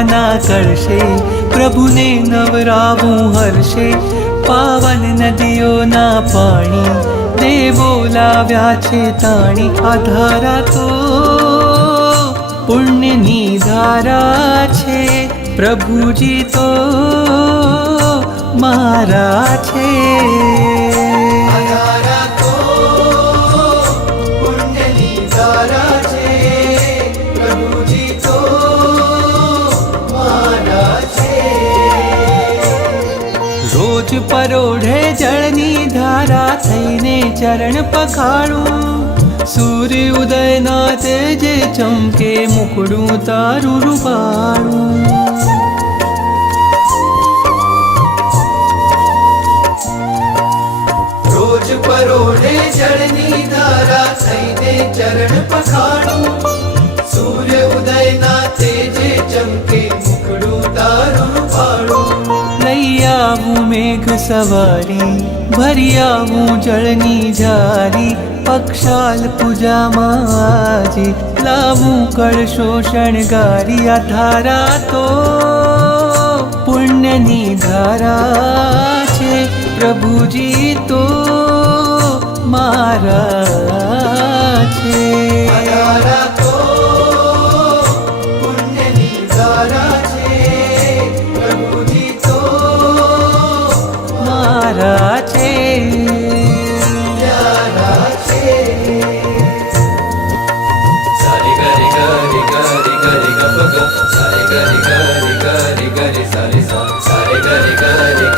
બહાના કરશે, પ્રભુને નવરાવું હર્ષે. પાવન નદીઓના પાણી દેવો લાવ્યા છે તાણી. આ ધારા તો પુણ્યની ધારા છે, પ્રભુજી તો મારા છે. રોજ પરોઢે જળની ધારા થઈને ચરણ પખાડું. સૂર્ય ઉદયના તેજે ચમકે મુકડું તારું રૂપાળું. રોજ પરોઢે જળની ધારા થઈને ચરણ પખાડું. સૂર્ય ઉદયના તેજે ચમકે મુકડું તારું રૂપાળું. લઈ આવું મેઘ સવારી, ભરી આવું જળની જારી. પક્ષાલ પૂજામાં આજે લાવું કળશો શણગારી. આ ધારા તો પુણ્યની ધારા છે, પ્રભુજી તો મારા છે. મારા છે. सारे गरे गरे गरे गरे गप ग सारे गरे गरे गरे गरे सारे सा सारे गरे गरे